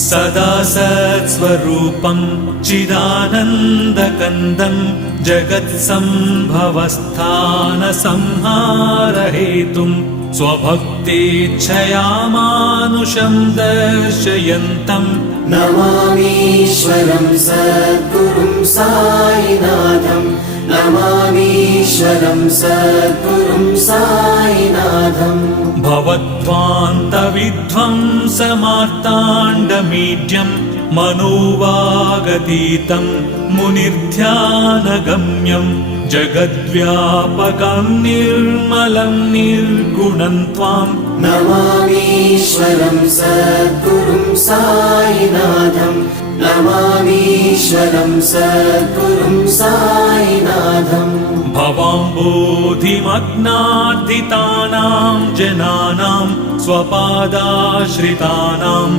सदा सत्स्वरूपं चिदानन्दकन्दं जगत्सम्भवस्थानसंहारहेतुं स्वभक्तेच्छया मानुषं दर्शयन्तं नमामीश्वरं सद्गुरुं साईनाथं नमामीश्वरं सद्गुरुं साईनाथम् भवद्ध्वान्तविध्वंसमार्ताण्डमीड्यं मनोवागतीतं मुनिर्ध्यानगम्यं जगद्व्यापकं निर्मलं निर्गुणं त्वां नमामीश्वरं सद्गुरुं साईनाथं नमामीश्वरं सद्गुरुं साईनाथम् भवाम्बोधिमग्नार्दितानां जनानां स्वपादाश्रितानां